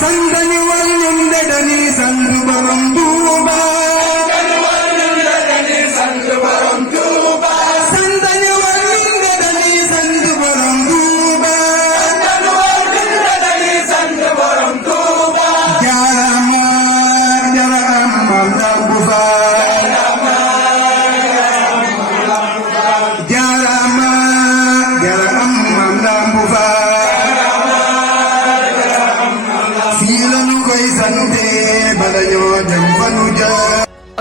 Sandani walnde dani sandu borom Tuuba. Sandani walnde dani sandu borom Tuuba. Sandani walnde dani sandu borom Tuuba. Sandani walnde dani sandu borom Tuuba. Jarama jarama Lambu Faal. Jarama jarama Lambu Faal.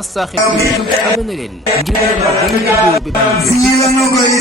As-Sakhir abonné leen ngir mën a am benn vidéo bi bàyyi